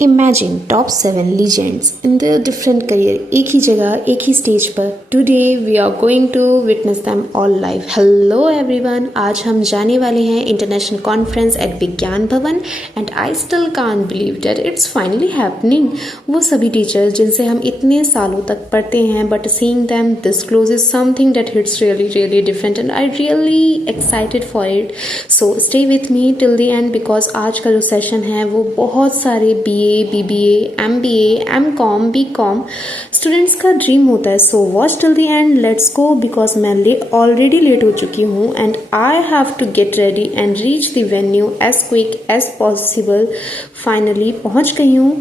Imagine top 7 legends in their different career एक ही जगह एक ही स्टेज पर. Today we are going to witness them all live. Hello everyone. आज हम जाने वाले हैं इंटरनेशनल कॉन्फ्रेंस एट विज्ञान भवन and I still can't believe that it's finally happening. वो सभी टीचर्स जिनसे हम इतने सालों तक पढ़ते हैं but seeing them this close is something that hits really different and I really excited for it. So stay with me till the and because आज का जो सेशन है वो बहुत सारे BA BBA MBA MCOM BCOM students का dream होता है. So watch till the end, let's go because मैं ऑलरेडी लेट हो चुकी हूँ and I have to get ready and reach the venue as quick as possible. Finally पहुँच गई हूँ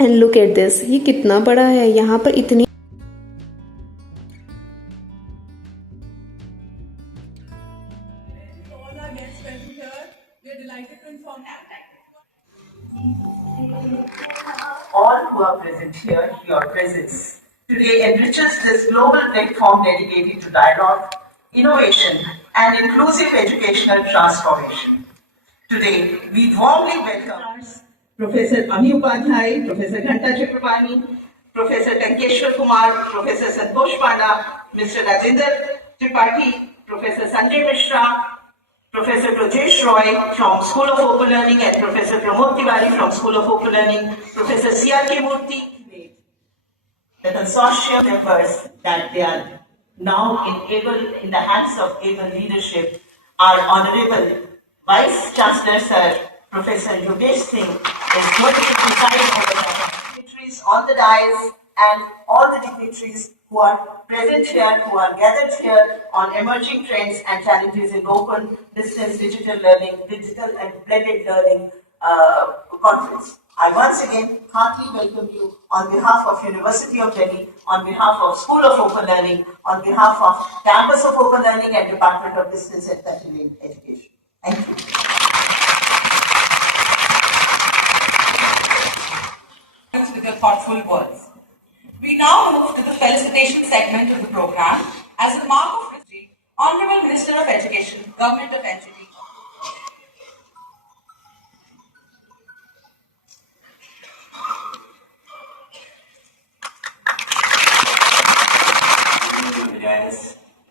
एंड लुक एट दिस, ये कितना बड़ा है. यहाँ पर इतनी All who are present here, your presence today enriches this global platform dedicated to dialogue, innovation, and inclusive educational transformation. Today, we warmly welcome Professor Ami Upadhyay, Professor Ghanta Chakrabarty, Professor Tankeshwar Kumar, Professor Santosh Panda, Mr. Rajinder Tripathi, Professor Sanjay Mishra, Professor Rajesh Roy from School of Open Learning and Professor Pramod Tiwari from School of Open Learning, Professor C.R.K. Murthy, the consortium members that they are now in the hands of able leadership, our Honorable Vice Chancellor Sir, Professor Yogesh Singh is going to preside over the dignitaries on the dais and all the dignitaries who are present here, who are gathered here on emerging trends and challenges in open distance digital learning, digital and blended learning conference. I once again heartily welcome you on behalf of University of Delhi, on behalf of School of Open Learning, on behalf of Campus of Open Learning and Department of Distance and Continuing Education. Thank you. With your thoughtful words. We now move to the felicitation segment of the program. As a mark of respect, Honorable Minister of Education, Government of NCT.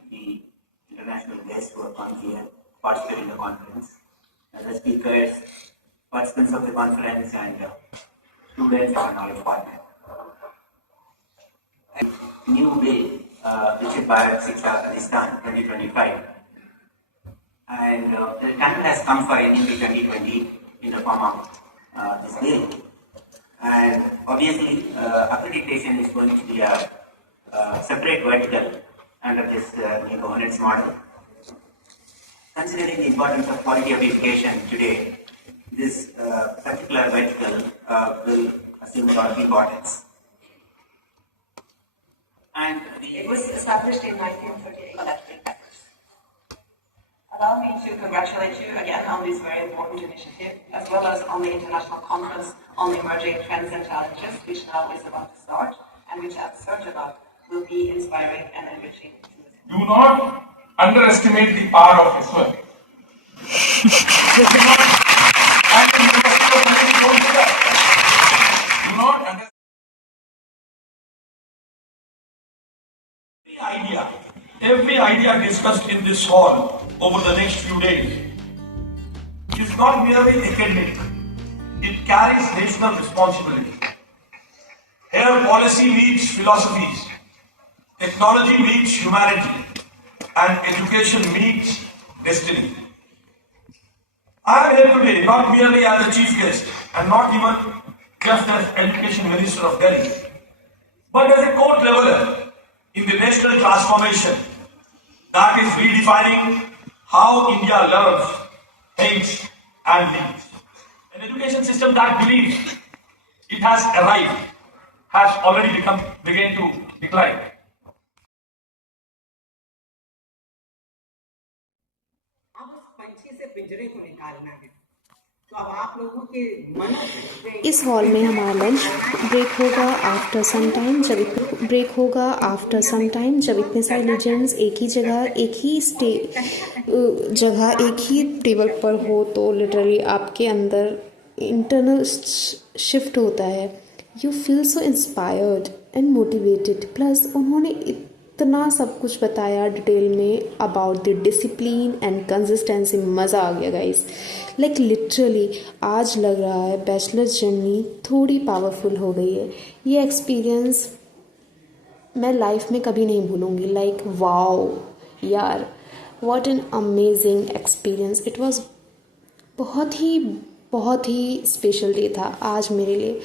The international guests who have come here, participate in the conference, the speakers, participants of the conference, and students and knowledge partners. New Way, Viksit Bharat Shiksha Adhistan 2025, and the time has come for NEP 2020 in the form of this bill. And obviously, accreditation is going to be a separate vertical under this new governance model. Considering the importance of quality of education today, this particular vertical will assume a lot of importance. And it was established in 1938. Allow me to congratulate you again on this very important initiative, as well as on the International Conference on Emerging Trends and Challenges, which now is about to start, and which I'm certain about will be inspiring and enriching. Do not underestimate the power of his work. Do not underestimate. Every idea discussed in this hall over the next few days is not merely academic, it carries national responsibility. Here policy meets philosophies, technology meets humanity, and education meets destiny. I am here today not merely as a chief guest and not even just as Education Minister of Delhi, but as a court leveler in the national transformation that is redefining how India learns, thinks and leads. An education system that believes it has arrived has already begun to decline. अब उस पंछी से पिंजरे को निकालना है. तो अब आप लोगों के मन इस हॉल में हमारा लंच ब्रेक होगा आफ्टर सम टाइम. जब इतने सारे लीजेंड्स एक ही जगह एक ही टेबल पर हो तो लिटरली आपके अंदर इंटरनल शिफ्ट होता है, you feel so inspired and motivated. Plus उन्होंने इतना सब कुछ बताया डिटेल में about the discipline and consistency, मज़ा आ गया गाइस। लाइक लिटरली आज लग रहा है बैचलर्स जर्नी थोड़ी पावरफुल हो गई है। ये एक्सपीरियंस मैं लाइफ में कभी नहीं भूलूंगी। लाइक वाओ यार, what an amazing experience it was. बहुत ही स्पेशल डे था आज मेरे लिए,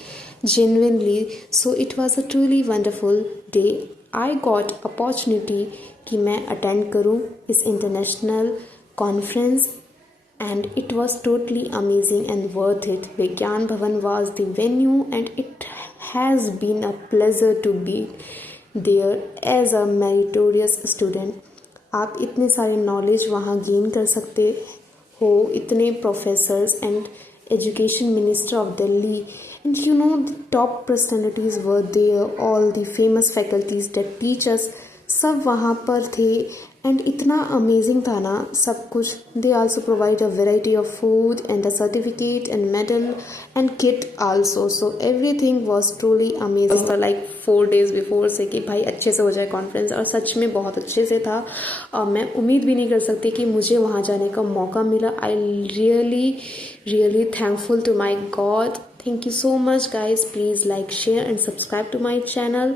genuinely. So it was a truly wonderful day. I got opportunity कि मैं अटेंड करूं इस international conference and it was totally amazing and worth it. Vigyan Bhavan was the venue and it has been a pleasure to be there as a meritorious student. आप इतने सारे knowledge वहाँ gain कर सकते हो, इतने professors and education minister of Delhi and you know the top personalities were there, all the famous faculties that teach us सब वहाँ पर थे एंड इतना अमेजिंग था ना सब कुछ। They also provide a variety of food and a certificate and medal and kit also. So everything was truly amazing. Like 4 days before से कि भाई अच्छे से हो जाए कॉन्फ्रेंस, और सच में बहुत अच्छे से था। और मैं उम्मीद भी नहीं कर सकती कि मुझे वहाँ जाने का मौका मिला। I really thankful to my god. Thank you so much guys. Please like, share and subscribe to my channel.